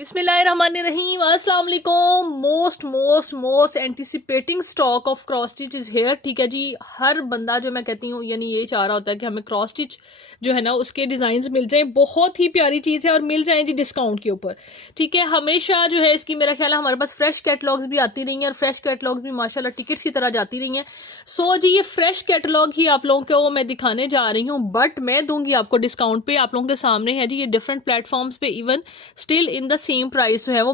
बिस्मिल्लाहिर्रहमानिर्रहीम, अस्सलाम वालेकुम। Most anticipating stock of cross stitch is here. ठीक है जी, हर बंदा जो मैं कहती हूँ यानी ये चाह रहा होता है कि हमें क्रॉस स्टिच जो है ना उसके डिज़ाइंस मिल जाए। बहुत ही प्यारी चीज़ है और मिल जाए जी डिस्काउंट के ऊपर। ठीक है, हमेशा जो है इसकी मेरा ख्याल है हमारे पास फ्रेश कैटलॉग्स भी आती रही हैं और फ्रेश कैटलॉग्स भी माशाल्लाह टिकट्स की तरह जाती रही हैं। सो जी ये फ्रेश कैटलॉग ही आप लोगों को मैं दिखाने जा रही हूँ, बट मैं दूंगी आपको डिस्काउंट पे। आप लोगों के सामने है जी ये डिफरेंट प्लेटफॉर्म्स पे even still in the same price जो है वो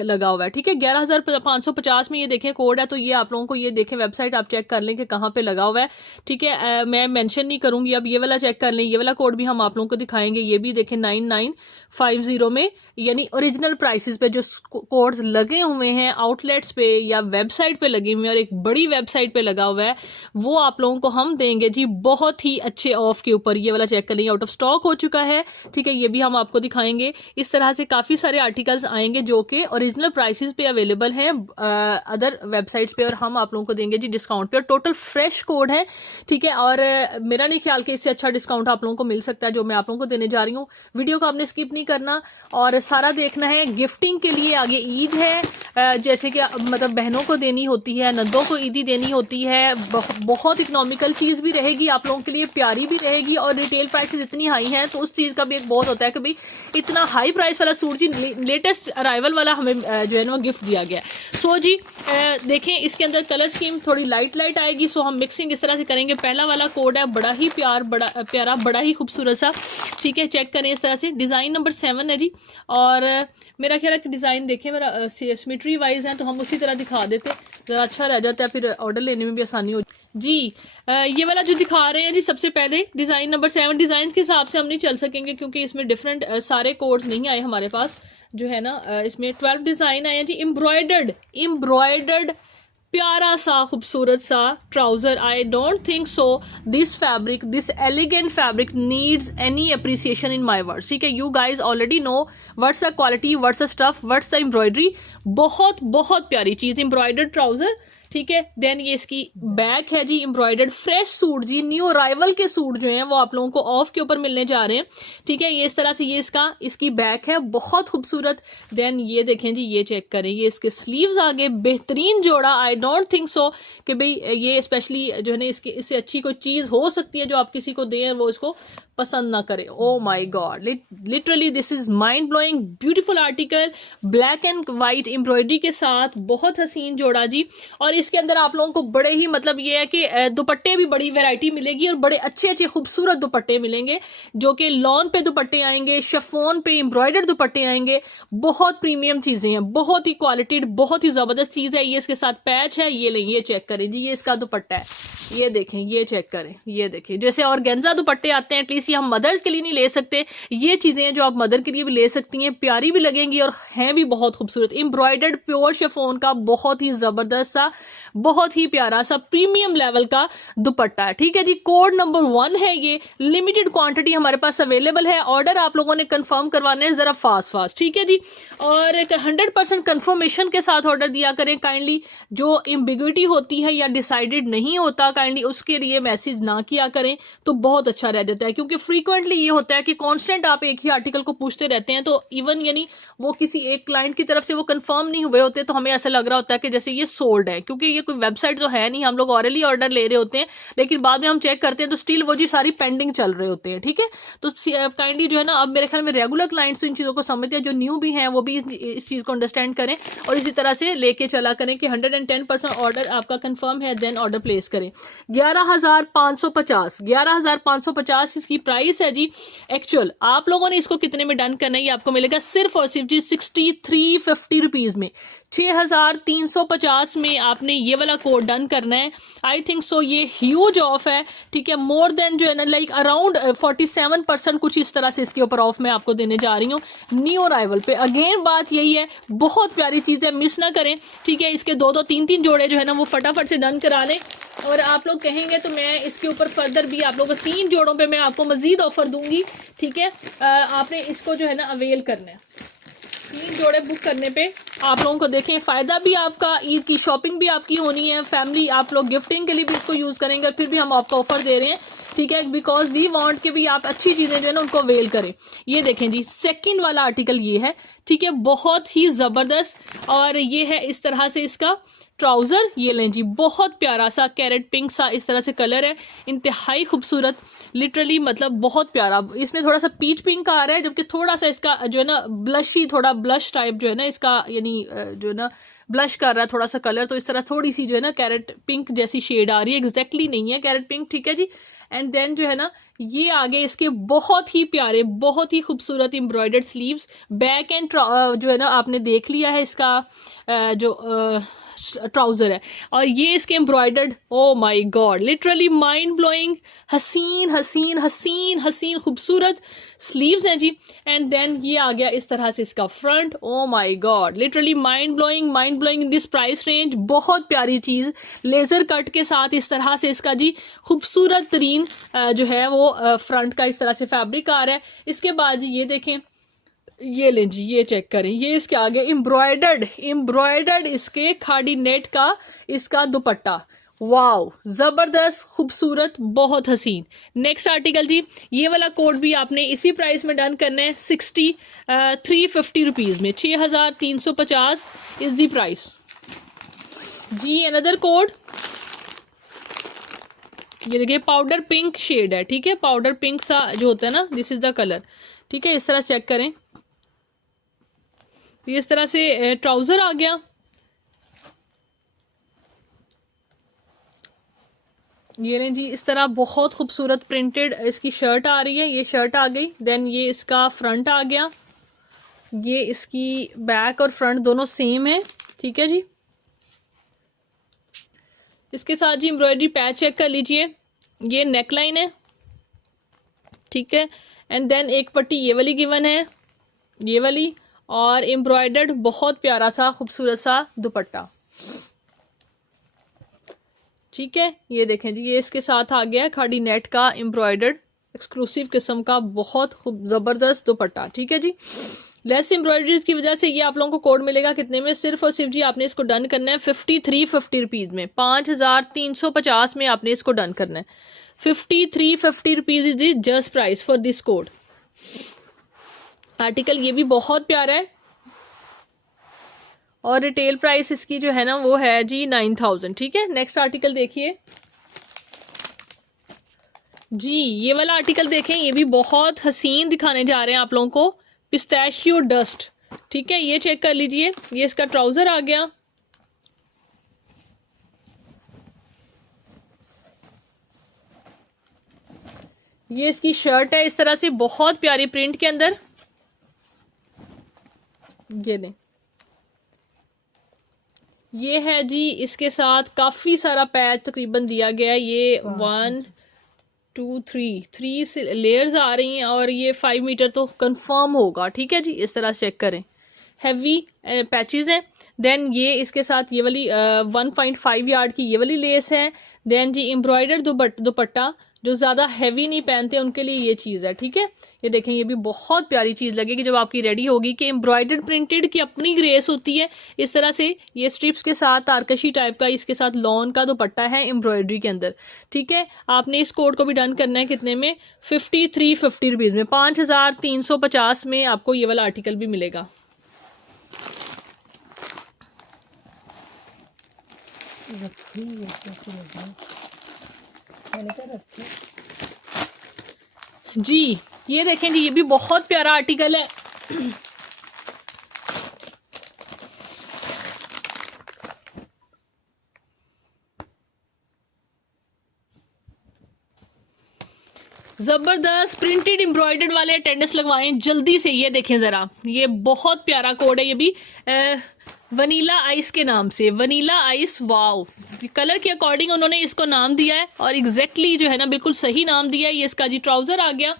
लगा हुआ है। ठीक है, 11,550 में ये देखें कोड है, तो ये आप लोगों को ये देखें वेबसाइट आप चेक कर लें कि कहाँ पे लगा हुआ है। ठीक है, मैं मेंशन नहीं करूंगी, अब ये वाला चेक कर लें, ये वाला कोड भी हम आप लोगों को दिखाएंगे। ये भी देखें 9950 में, यानी ओरिजिनल प्राइसेस पे जो कोड्स लगे हुए हैं आउटलेट्स पे या वेबसाइट पे लगे हुए हैं और एक बड़ी वेबसाइट पे लगा हुआ है, वो आप लोगों को हम देंगे जी बहुत ही अच्छे ऑफ के ऊपर। ये वाला चेक कर लें, आउट ऑफ स्टॉक हो चुका है। ठीक है, ये भी हम आपको दिखाएंगे। इस तरह से काफ़ी सारे आर्टिकल्स आएंगे जो कि ओरिजिनल प्राइसेस पे अवेलेबल हैं अदर वेबसाइट्स पे, और हम आप लोगों को देंगे जी डिस्काउंट पे। और टोटल फ्रेश कोड है। ठीक है, और मेरा नहीं ख्याल कि इससे अच्छा डिस्काउंट आप लोगों को मिल सकता है जो मैं आप लोगों को देने जा रही हूँ। वीडियो को आपने स्किप नहीं करना और सारा देखना है। गिफ्टिंग के लिए आगे ईद है, जैसे कि मतलब बहनों को देनी होती है, नंदों को ईदी देनी होती है। बहुत इकोनॉमिकल चीज़ भी रहेगी आप लोगों के लिए, प्यारी भी रहेगी, और रिटेल प्राइसेस इतनी हाई हैं तो उस चीज़ का भी एक बहुत होता है कि भाई इतना हाई प्राइस वाला सूट जी लेटेस्ट अराइवल वाला हमें जो है ना वो गिफ्ट दिया गया है। सो जी देखें इसके अंदर कलर स्कीम थोड़ी लाइट आएगी। सो हम मिक्सिंग इस तरह से करेंगे। पहला वाला कोड है बड़ा ही प्यारा बड़ा ही खूबसूरत सा। ठीक है, चेक करें इस तरह से। डिज़ाइन नंबर 7 है जी, और मेरा ख्याल है कि डिज़ाइन देखें मेरा सिमेट्री वाइज है तो हम उसी तरह दिखा देते, ज़रा अच्छा रह जाता है, फिर ऑर्डर लेने में भी आसानी हो जी। ये वाला जो दिखा रहे हैं जी सबसे पहले डिज़ाइन नंबर 7। डिज़ाइन के हिसाब से हम नहीं चल सकेंगे क्योंकि इसमें डिफरेंट सारे कोड्स नहीं आए हमारे पास जो है ना। इसमें 12 डिज़ाइन आए हैं जी। एम्ब्रॉयडर्ड प्यारा सा खूबसूरत सा trouser. I don't think so this elegant fabric needs any appreciation in my words. ठीक है, you guys already know what's the quality, what's the stuff, what's the embroidery. बहुत प्यारी चीज़, एम्ब्रॉयडर्ड ट्राउजर। ठीक है, देन ये इसकी बैक है जी, embroidered fresh suit जी, new arrival के सूट जो हैं वो आप लोगों को ऑफ के ऊपर मिलने जा रहे हैं। ठीक है, ये इस तरह से ये इसकी बैक है, बहुत खूबसूरत। देन ये देखें जी, ये चेक करें, ये इसके स्लीव्स आगे बेहतरीन जोड़ा। आई डोंट थिंक सो कि भाई ये स्पेशली जो है ना इससे अच्छी कोई चीज़ हो सकती है जो आप किसी को दें वो इसको पसंद ना करे। Oh my god, literally this is mind blowing beautiful article, black and white embroidery के साथ, बहुत हसीन जोड़ा जी। और इसके अंदर आप लोगों को बड़े ही मतलब ये है कि दुपट्टे भी बड़ी वैरायटी मिलेगी और बड़े अच्छे खूबसूरत दुपट्टे मिलेंगे जो कि लॉन पे दुपट्टे आएंगे, शिफॉन पे एम्ब्रॉयडर्ड दुपट्टे आएंगे। बहुत प्रीमियम चीज़ें हैं, बहुत ही क्वालिटी, बहुत ही ज़बरदस्त चीज़ है। ये इसके साथ पैच है, ये लें, ये चेक करें जी, ये इसका दुपट्टा है, ये देखें, ये चेक करें, ये देखें। जैसे ऑर्गेन्जा दुपट्टे आते हैं, एटलीस्ट हम मदर्स के लिए नहीं ले सकते, ये चीज़ें हैं जो आप मदर के लिए भी ले सकती हैं, प्यारी भी लगेंगी और हैं भी बहुत खूबसूरत। एम्ब्रॉयडर्ड प्योर शिफॉन का बहुत ही ज़बरदस्त सा, बहुत ही प्यारा सा प्रीमियम लेवल का दुपट्टा है। ठीक है जी, कोड नंबर 1 है ये। लिमिटेड क्वांटिटी हमारे पास अवेलेबल है। ऑर्डर आप लोगों ने कंफर्म करवाने हैं ज़रा फास्ट। ठीक है जी, और 100% कंफर्मेशन के साथ ऑर्डर दिया करें काइंडली। जो एम्बिग्विटी होती है या डिसाइडेड नहीं होता काइंडली उसके लिए मैसेज ना किया करें तो बहुत अच्छा रह जाता है, क्योंकि फ्रीक्वेंटली ये होता है कि कांस्टेंट आप एक ही आर्टिकल को पूछते रहते हैं, तो इवन यानी वो किसी एक क्लाइंट की तरफ से वो कंफर्म नहीं हुए होते तो हमें ऐसा लग रहा होता है कि जैसे ये सोल्ड है, क्योंकि ये कोई वेबसाइट तो है नहीं, हम लोग ऑरली ऑर्डर ले रहे होते हैं, लेकिन बाद में हम चेक करते हैं तो स्टिल वो जी सारी पेंडिंग चल रहे होते हैं। ठीक है, तो काइंडली जो है ना, अब मेरे ख्याल में रेगुलर क्लाइंट्स तो इन चीज़ों को समझते हैं, जो न्यू भी हैं वो भी इस चीज़ को अंडरस्टैंड करें और इसी तरह से लेके चला करें कि 110% ऑर्डर आपका कंफर्म है, देन ऑर्डर प्लेस करें। 11,550 इसकी प्राइस है जी। एक्चुअल आप लोगों ने इसको कितने में डन करना है, ये आपको मिलेगा सिर्फ और सिर्फ जी 6350 रुपीज़ में। 6350 में आपने ये वाला कोड डन करना है। आई थिंक सो ये ह्यूज ऑफ है। ठीक है, मोर देन जो है ना लाइक अराउंड 47% कुछ इस तरह से इसके ऊपर ऑफ मैं आपको देने जा रही हूँ न्यू अराइवल पे। अगेन बात यही है, बहुत प्यारी चीज़ है, मिस ना करें। ठीक है, इसके 2-2 3-3 जोड़े जो है ना वो फटाफट से डन करा लें, और आप लोग कहेंगे तो मैं इसके ऊपर फर्दर भी आप लोगों को 3 जोड़ों पे मैं आपको मजीद ऑफर दूंगी। ठीक है, आपने इसको जो है ना अवेल करना है। 3 जोड़े बुक करने पे आप लोगों को देखें फ़ायदा भी आपका, ईद की शॉपिंग भी आपकी होनी है, फैमिली आप लोग गिफ्टिंग के लिए भी इसको यूज़ करेंगे और फिर भी हम आपको ऑफर दे रहे हैं ठीक है, बिकॉज वी वांट कि भी आप अच्छी चीज़ें जो है ना उनको अवेल करें। ये देखें जी, सेकंड वाला आर्टिकल ये है, ठीक है, बहुत ही ज़बरदस्त। और ये है इस तरह से इसका ट्राउज़र, ये लें जी, बहुत प्यारा सा कैरेट पिंक सा इस तरह से कलर है, इंतहाई खूबसूरत, लिटरली मतलब बहुत प्यारा। इसमें थोड़ा सा पीच पिंक आ रहा है, जबकि थोड़ा सा इसका जो है ना ब्लशी, थोड़ा ब्लश टाइप जो है ना इसका, यानी जो है ना ब्लश कर रहा है थोड़ा सा कलर, तो इस तरह थोड़ी सी जो है ना कैरेट पिंक जैसी शेड आ रही है, एग्जैक्टली नहीं है कैरेट पिंक, ठीक है जी। एंड देन जो है ना ये आगे इसके बहुत ही प्यारे, बहुत ही खूबसूरत एम्ब्रॉयडर्ड स्लीव्स, बैक एंड जो है ना आपने देख लिया है इसका जो ट्राउज़र है, और ये इसके embroidered, oh my God, literally mind blowing, हसीन हसीन हसीन हसीन खूबसूरत स्लीव्स हैं जी। एंड देन ये आ गया इस तरह से इसका front, oh my God, literally mind blowing in this price range, बहुत प्यारी चीज़, लेज़र कट के साथ इस तरह से इसका जी खूबसूरत तरीन जो है वो फ्रंट का इस तरह से फैब्रिक आ रहा है। इसके बाद जी ये देखें, ये लें जी, ये चेक करें, ये इसके आगे एम्ब्रॉयडर्ड इसके खाड़ी नेट का इसका दुपट्टा, वाओ, ज़बरदस्त, खूबसूरत, बहुत हसीन। नेक्स्ट आर्टिकल जी, ये वाला कोड भी आपने इसी प्राइस में डन करना है, 350 रुपीज़ में, 6350 इज दी प्राइस जी। अनदर कोड, ये देखिए पाउडर पिंक शेड है, ठीक है, पाउडर पिंक सा जो होता है ना, दिस इज द कलर, ठीक है, इस तरह चेक करें, ये इस तरह से ट्राउज़र आ गया, ये लें जी, इस तरह बहुत खूबसूरत प्रिंटेड इसकी शर्ट आ रही है, ये शर्ट आ गई। देन ये इसका फ्रंट आ गया, ये इसकी बैक और फ्रंट दोनों सेम है, ठीक है जी। इसके साथ जी एम्ब्रॉयडरी पैच चेक कर लीजिए, ये नेक लाइन है, ठीक है, एंड देन एक पट्टी ये वाली गिवन है, ये वाली, और एम्ब्रॉयडर्ड बहुत प्यारा सा खूबसूरत सा दुपट्टा, ठीक है। ये देखें जी, ये इसके साथ आ गया है खाड़ी नेट का एम्ब्रॉयडर्ड एक्सक्लूसिव किस्म का बहुत खूब ज़बरदस्त दुपट्टा, ठीक है जी। लेस एम्ब्रॉयडरी की वजह से ये आप लोगों को कोड मिलेगा कितने में, सिर्फ और सिर्फ जी आपने इसको डन करना है 5350 रुपीज़ में, 5350 में आपने इसको डन करना है, 5350 rupees is the just price for this code article. ये भी बहुत प्यारा है, और रिटेल प्राइस इसकी जो है ना वो है जी 9000, ठीक है। नेक्स्ट आर्टिकल देखिए जी, ये वाला आर्टिकल देखें, ये भी बहुत हसीन दिखाने जा रहे हैं आप लोगों को, पिस्ताशियो डस्ट, ठीक है, ये चेक कर लीजिए, ये इसका ट्राउजर आ गया, ये इसकी शर्ट है इस तरह से बहुत प्यारी प्रिंट के अंदर, ये नहीं, ये है जी इसके साथ काफी सारा पैच तकरीबन दिया गया है, ये 1 2 3 लेयर्स आ रही हैं, और ये 5 मीटर तो कंफर्म होगा, ठीक है जी। इस तरह चेक करें, हैवी पैचेस हैं। देन ये इसके साथ ये वाली 1.5 यार्ड की ये वाली लेस है। देन जी एम्ब्रॉयडर्ड दुपट्टा, जो ज़्यादा हैवी नहीं पहनते उनके लिए ये चीज़ है, ठीक है। ये देखें, ये भी बहुत प्यारी चीज़ लगेगी जब आपकी रेडी होगी, कि एम्ब्रॉयडर्ड प्रिंटेड की अपनी ग्रेस होती है। इस तरह से ये स्ट्रिप्स के साथ तारकशी टाइप का इसके साथ लॉन का दुपट्टा है एम्ब्रॉयडरी के अंदर, ठीक है। आपने इस कोड को भी डन करना है कितने में, 5350 रुपीज़ में, 5350 में आपको ये वाला आर्टिकल भी मिलेगा। जी ये देखें जी, ये भी बहुत प्यारा आर्टिकल है, जबरदस्त प्रिंटेड एम्ब्रॉयडर्ड वाले अटेंडेंस लगवाएं जल्दी से। ये देखें जरा, ये बहुत प्यारा कोड है, ये भी वनीला आइस के नाम से, वनीला आइस, वाओ, कलर के अकॉर्डिंग उन्होंने इसको नाम दिया है, और एग्जैक्टली जो है ना बिल्कुल सही नाम दिया है। ये इसका जी ट्राउजर आ गया,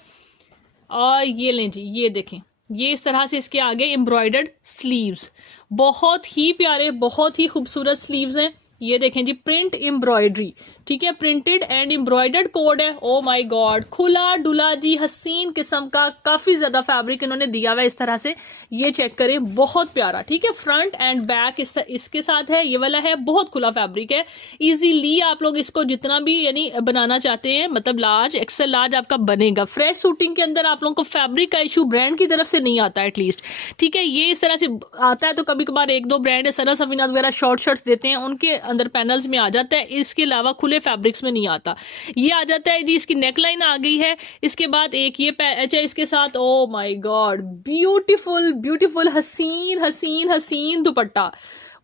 और ये लें जी, ये देखें, ये इस तरह से इसके आगे एम्ब्रॉयडर्ड स्लीव्स, बहुत ही प्यारे, बहुत ही खूबसूरत स्लीव्स हैं। ये देखें जी, प्रिंट एम्ब्रॉयडरी, ठीक है, प्रिंटेड एंड एम्ब्रॉयडर्ड कोड है। ओ माय गॉड, खुला डुला जी हसीन किस्म का काफ़ी ज़्यादा फैब्रिक इन्होंने दिया हुआ है इस तरह से, ये चेक करें, बहुत प्यारा। ठीक है, फ्रंट एंड बैक इसके साथ है, ये वाला है, बहुत खुला फैब्रिक है। इजीली आप लोग इसको जितना भी यानी बनाना चाहते हैं, मतलब लार्ज एक्सेल लार्ज आपका बनेगा। फ्रेश शूटिंग के अंदर आप लोगों को फैब्रिक का इशू ब्रांड की तरफ से नहीं आता एटलीस्ट। ठीक है, ये इस तरह से आता है तो कभी कभार एक दो ब्रांड है, सना सफीनाज वगैरह शॉर्ट शर्ट्स देते हैं, उनके अंदर पैनल्स में आ जाता है, इसके अलावा खुले फैब्रिक्स में नहीं आता। ये आ जाता है जी, इसकी नेकलाइन आ गई है, इसके बाद एक ये पैच है इसके साथ। Oh my God, beautiful beautiful, हसीन हसीन हसीन दुपट्टा,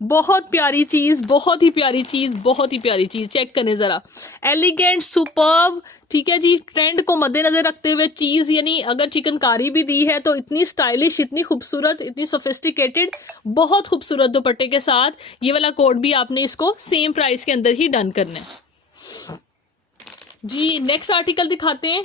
बहुत प्यारी चीज़, बहुत ही प्यारी चीज़, बहुत ही प्यारी चीज़। चेक करें ज़रा, एलिगेंट, सुपर्ब। ठीक है जी, ट्रेंड को मद्देनजर रखते हुए चीज़, यानी अगर चिकनकारी भी दी है तो इतनी स्टाइलिश, इतनी खूबसूरत, इतनी सोफिस्टिकेटेड, बहुत खूबसूरत दुपट्टे के साथ। ये वाला कोड भी आपने इसको सेम प्राइस के अंदर ही डन करना है जी। नेक्स्ट आर्टिकल दिखाते हैं।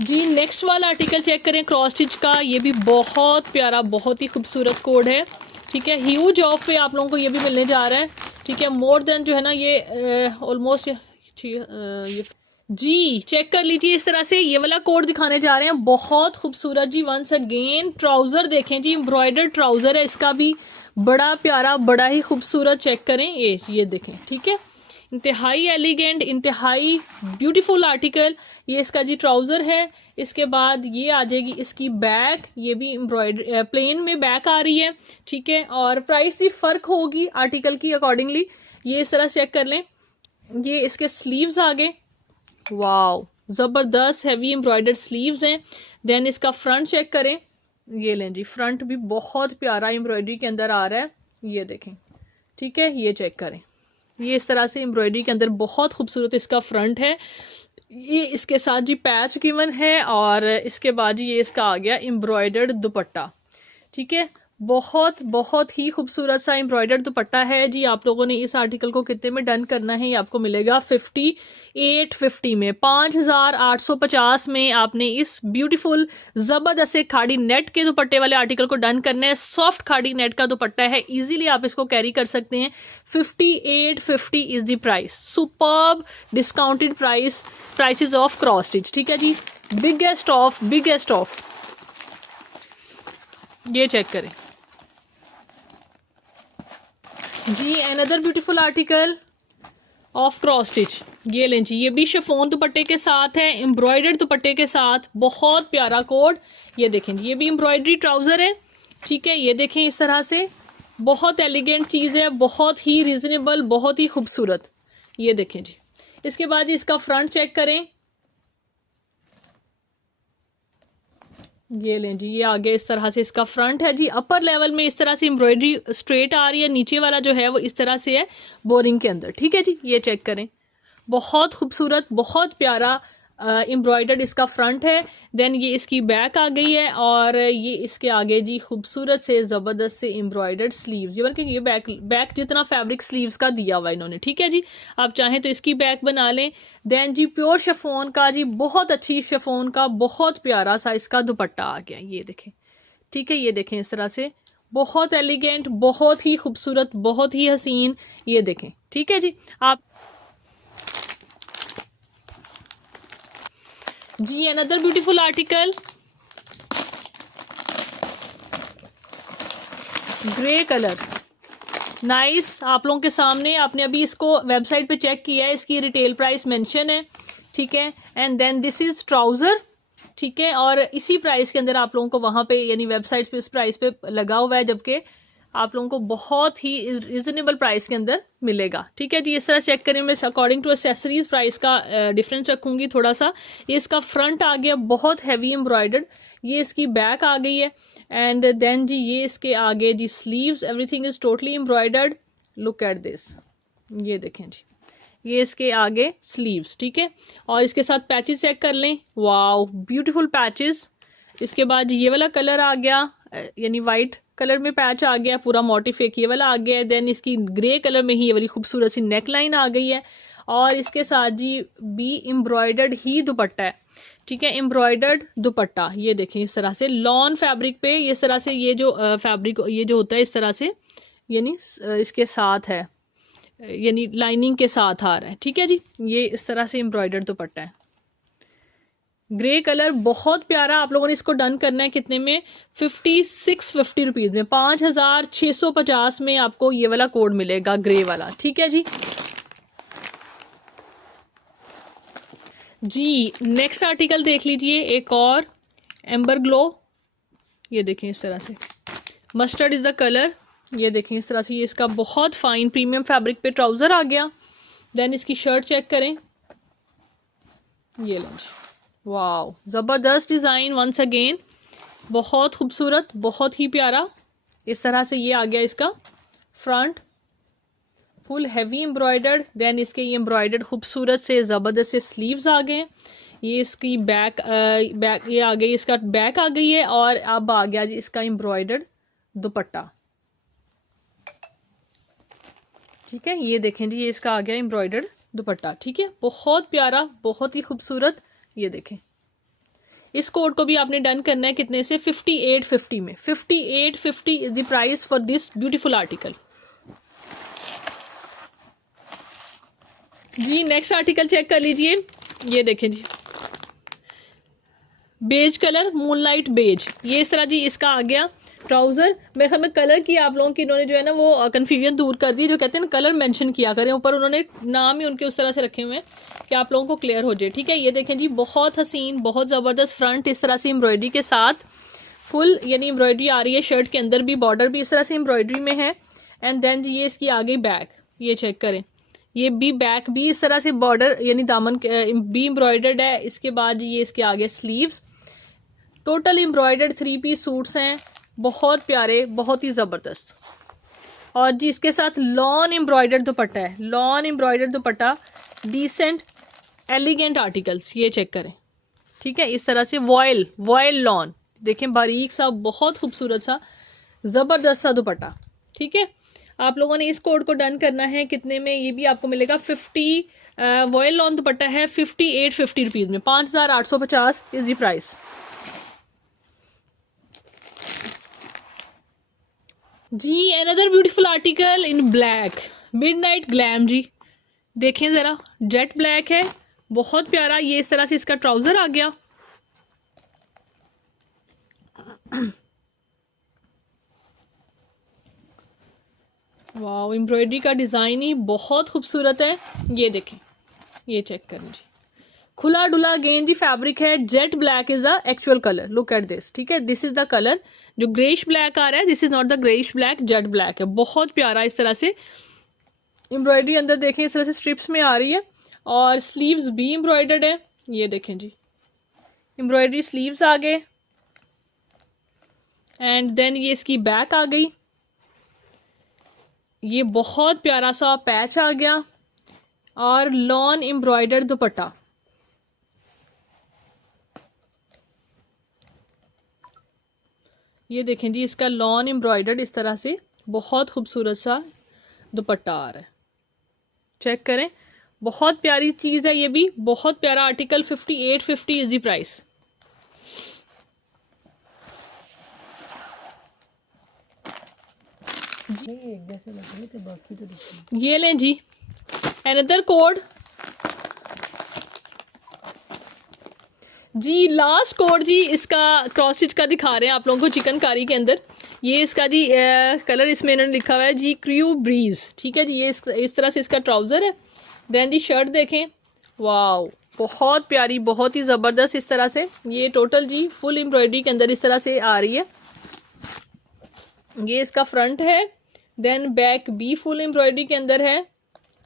जी नेक्स्ट वाला आर्टिकल चेक करें, क्रॉस स्टिच का। ये भी बहुत प्यारा, बहुत ही खूबसूरत कोड है। ठीक है, ह्यूज ऑफ पे आप लोगों को ये भी मिलने जा रहा है। ठीक है, मोर देन जो है ना ये ऑलमोस्ट ये जी चेक कर लीजिए, इस तरह से ये वाला कोड दिखाने जा रहे हैं, बहुत खूबसूरत जी। वंस अगेन ट्राउज़र देखें जी, एम्ब्रॉयडर्ड ट्राउज़र है, इसका भी बड़ा प्यारा, बड़ा ही खूबसूरत। चेक करें, ये देखें। ठीक है, इंतहाई एलिगेंट, इंतहाई ब्यूटीफुल आर्टिकल। ये इसका जी ट्राउज़र है। इसके बाद ये आ जाएगी इसकी बैक, ये भी एम्ब्रॉयडरी प्लेन में बैक आ रही है। ठीक है, और प्राइस भी फ़र्क होगी आर्टिकल की अकॉर्डिंगली। ये इस तरह चेक कर लें। ये इसके स्लीव्स आ गए, वाओ ज़बरदस्त हैवी एम्ब्रॉयडर्ड स्लीव्स हैं। देन इसका फ्रंट चेक करें, ये लें जी, फ्रंट भी बहुत प्यारा एम्ब्रॉयडरी के अंदर आ रहा है, ये देखें। ठीक है, ये चेक करें, ये इस तरह से एम्ब्रॉयडरी के अंदर बहुत खूबसूरत इसका फ्रंट है। ये इसके साथ जी पैच गिवन है, और इसके बाद ये इसका आ गया एम्ब्रॉयडर्ड दुपट्टा। ठीक है, बहुत बहुत ही खूबसूरत सा एम्ब्रॉयडर्ड दुपट्टा है जी। आप लोगों ने इस आर्टिकल को कितने में डन करना है, ये आपको मिलेगा 5850 में, 5850 में आपने इस ब्यूटीफुल ज़बरदस्त खाड़ी नेट के दुपट्टे वाले आर्टिकल को डन करना है। सॉफ्ट खाड़ी नेट का दुपट्टा है, इजीली आप इसको कैरी कर सकते हैं। 5850 is the price, superb discounted prices of cross stitch. ठीक है जी, बिगेस्ट ऑफ ये चेक करें जी। Another beautiful article of cross stitch, ये लें जी, ये भी शिफॉन दुपट्टे के साथ है, एम्ब्रॉयडर्ड दुपट्टे के साथ, बहुत प्यारा कोड। ये देखें, ये भी एम्ब्रॉयडरी ट्राउज़र है। ठीक है, ये देखें, इस तरह से बहुत एलिगेंट चीज़ है, बहुत ही रिजनेबल, बहुत ही खूबसूरत। ये देखें जी, इसके बाद जी इसका फ्रंट चेक करें, ये लें जी, ये आगे इस तरह से इसका फ्रंट है जी। अपर लेवल में इस तरह से एम्ब्रॉयडरी स्ट्रेट आ रही है, नीचे वाला जो है वो इस तरह से है बोरिंग के अंदर। ठीक है जी, ये चेक करें, बहुत खूबसूरत, बहुत प्यारा एम्ब्रॉयडर्ड इसका फ्रंट है। देन ये इसकी बैक आ गई है, और ये इसके आगे जी खूबसूरत से ज़बरदस्त से एम्ब्रॉयडर्ड स्लीव्स, ये बल्कि ये बैक जितना फैब्रिक स्लीव्स का दिया हुआ इन्होंने। ठीक है जी, आप चाहें तो इसकी बैक बना लें। देन जी प्योर शिफॉन का जी, बहुत अच्छी शिफॉन का बहुत प्यारा सा इसका दुपट्टा आ गया, ये देखें। ठीक है, ये देखें, इस तरह से बहुत एलिगेंट, बहुत ही खूबसूरत, बहुत ही हसीन, ये देखें। ठीक है जी, आप जी another beautiful article, grey colour, nice. आप लोगों के सामने, आपने अभी इसको वेबसाइट पे चेक किया है, इसकी रिटेल प्राइस मेंशन है। ठीक है, and then this is trouser. ठीक है, और इसी प्राइस के अंदर आप लोगों को वहाँ पे यानी वेबसाइट पे इस प्राइस पे लगा हुआ है, जबकि आप लोगों को बहुत ही रिजनेबल प्राइस के अंदर मिलेगा। ठीक है जी, इस तरह चेक करें, मैं अकॉर्डिंग टू एसेसरीज प्राइस का डिफरेंस रखूंगी थोड़ा सा। ये इसका फ्रंट आ गया, बहुत हैवी एम्ब्रॉयडर्ड, ये इसकी बैक आ गई है, एंड देन जी ये इसके आगे जी sleeves, everything is totally embroidered. Look at this, ये देखें जी, ये इसके आगे स्लीव्स। ठीक है, और इसके साथ पैचेस चेक कर लें, वाओ ब्यूटीफुल पैचेस। इसके बाद ये वाला कलर आ गया, यानी वाइट कलर में पैच आ गया, पूरा मोटिफ एक ये वाला आ गया है। देन इसकी ग्रे कलर में ही ये वाली खूबसूरत सी नेक लाइन आ गई है, और इसके साथ जी भी एम्ब्रॉयडर्ड ही दुपट्टा है, ठीक है, एम्ब्रॉयडर्ड दुपट्टा। ये देखें इस तरह से लॉन फैब्रिक पे इस तरह से ये जो फैब्रिक ये जो होता है इस तरह से यानी इसके साथ है, यानी लाइनिंग के साथ आ रहा है, ठीक है जी। ये इस तरह से एम्ब्रॉयडर्ड दुपट्टा है, ग्रे कलर, बहुत प्यारा। आप लोगों ने इसको डन करना है कितने में, 5650 रुपीज़ में, 5650 में आपको ये वाला कोड मिलेगा ग्रे वाला, ठीक है जी। जी नेक्स्ट आर्टिकल देख लीजिए, एक और एम्बर ग्लो। ये देखें इस तरह से, मस्टर्ड इज़ द कलर। ये देखें इस तरह से, ये इसका बहुत फाइन प्रीमियम फैब्रिक पे ट्राउज़र आ गया। देन इसकी शर्ट चेक करें, ये लें जी, वाओ ज़बरदस्त डिज़ाइन वंस अगेन, बहुत खूबसूरत, बहुत ही प्यारा। इस तरह से ये आ गया इसका front, full heavy embroidered. Then इसके ये एम्ब्रॉयडर्ड खूबसूरत से ज़बरदस्त से स्लीव्स आ गए। ये इसकी बैक ये आ गई, इसका बैक आ गई है, और अब आ गया जी इसका एम्ब्रॉयडर्ड दुपट्टा, ठीक है। ये देखें जी, ये इसका आ गया एम्ब्रॉयडर्ड दुपट्टा, ठीक है, बहुत प्यारा, बहुत ही खूबसूरत। ये देखें, इस कोड को भी आपने डन करना है कितने से, 5850 में। 5850 is the price for this beautiful article. जी नेक्स्ट आर्टिकल चेक कर लीजिए, ये देखें जी, बेज कलर, मूनलाइट बेज। ये इस तरह जी इसका आ गया ट्राउज़र। मेरे ख्याल में कलर की आप लोगों की इन्होंने जो है ना वो कन्फ्यूजन दूर कर दी, जो कहते हैं ना कलर मेंशन किया करें, ऊपर उन्होंने नाम ही उनके उस तरह से रखे हुए हैं कि आप लोगों को क्लियर हो जाए, ठीक है। ये देखें जी, बहुत हसीन, बहुत ज़बरदस्त फ्रंट इस तरह से एम्ब्रॉयडरी के साथ, फुल यानी एम्ब्रॉयडरी आ रही है, शर्ट के अंदर भी बॉर्डर भी इस तरह से एम्ब्रॉयडरी में है। एंड देन जी ये इसकी आ गई बैक, ये चेक करें, ये भी बैक भी इस तरह से बॉर्डर यानी दामन भी एम्ब्रॉयडर्ड है। इसके बाद ये इसके आगे sleeves, total embroidered 3 piece suits हैं, बहुत प्यारे, बहुत ही ज़बरदस्त। और जी इसके साथ लॉन एम्ब्रॉयडर्ड दुपट्टा है, lawn embroidered dupatta, decent elegant articles. ये चेक करें, ठीक है, इस तरह से वॉयल लॉन, देखें बारीक सा, बहुत खूबसूरत सा, ज़बरदस्त सा दुपट्टा, ठीक है। आप लोगों ने इस कोड को डन करना है कितने में, ये भी आपको मिलेगा 50 वॉयल लॉन दुपट्टा है 5850 रुपीज़ में, 5850 इज द प्राइस। जी another beautiful article in black, midnight glam. जी देखें ज़रा, जेट ब्लैक है, बहुत प्यारा। ये इस तरह से इसका ट्राउज़र आ गया, वाह एम्ब्रॉयडरी का डिज़ाइन ही बहुत खूबसूरत है। ये देखें, ये चेक करें जी, खुला डुला अगेन जी फैब्रिक है, jet black is the actual colour, look at this, ठीक है, दिस इज द कलर। जो ग्रेइश ब्लैक आ रहा है this is not the greyish black, jet black है, बहुत प्यारा। इस तरह से एम्ब्रॉयडरी अंदर देखें इस तरह से स्ट्रिप्स में आ रही है, और स्लीव्स भी एम्ब्रॉयडर्ड है। ये देखें जी, एम्ब्रॉयडरी स्लीव्स आ गए, एंड देन ये इसकी बैक आ गई, ये बहुत प्यारा सा पैच आ गया, और लॉन एम्ब्रॉयडर्ड दुपट्टा। ये देखें जी, इसका लॉन एम्ब्रॉयडर्ड इस तरह से बहुत खूबसूरत सा दुपट्टा आ रहा है, चेक करें, बहुत प्यारी चीज़ है, ये भी बहुत प्यारा आर्टिकल। 5850 is the price. ये लें जी अनदर कोड, जी लास्ट कोड जी इसका क्रॉस स्टिच का दिखा रहे हैं आप लोगों को चिकनकारी के अंदर। ये इसका जी कलर इसमें इन्होंने लिखा हुआ है जी क्रू ब्रीज, ठीक है जी। ये इस तरह से इसका ट्राउज़र है। देन जी शर्ट देखें, वाओ बहुत प्यारी, बहुत ही ज़बरदस्त। इस तरह से ये टोटल जी फुल एम्ब्रॉयडरी के अंदर इस तरह से आ रही है। ये इसका फ्रंट है, देन बैक भी फुल एम्ब्रॉयडरी के अंदर है,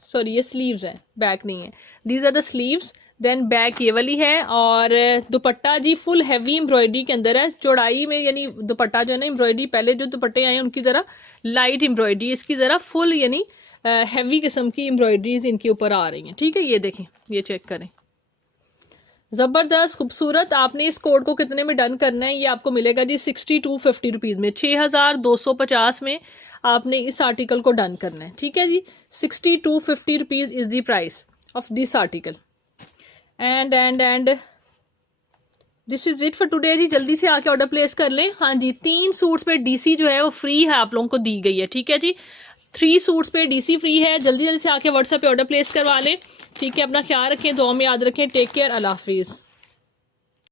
सॉरी ये स्लीव्स हैं, बैक नहीं है, these are the sleeves. Then back ये वाली है, और दुपट्टा जी फुल हैवी एम्ब्रॉयडरी के अंदर है, चौड़ाई में यानी दुपट्टा जो है ना एम्ब्रॉयडरी, पहले जो दुपट्टे आए उनकी ज़रा लाइट एम्ब्रॉयडरी, इसकी ज़रा फुल यानी हैवी किस्म की एम्ब्रॉयडरीज इनके ऊपर आ रही हैं, ठीक है। ये देखें, ये चेक करें, ज़बरदस्त खूबसूरत। आपने इस कोड को कितने में डन करना है, ये आपको मिलेगा जी 6250 रुपीज़ में, 6250 में आपने इस आर्टिकल को डन करना है, ठीक है जी। 6250 rupees is the price. Of this article. And this is it for today जी। जल्दी से आके ऑर्डर प्लेस कर लें। हाँ जी, 3 सूट्स पे डीसी जो है वो फ्री है, आप लोगों को दी गई है, ठीक है जी। 3 सूट्स पे डीसी फ्री है। जल्दी जल्दी से आके व्हाट्सएप पे ऑर्डर प्लेस करवा लें, ठीक है। अपना ख्याल रखें, दुआ में याद रखें। टेक केयर, अल्लाह हाफिज़।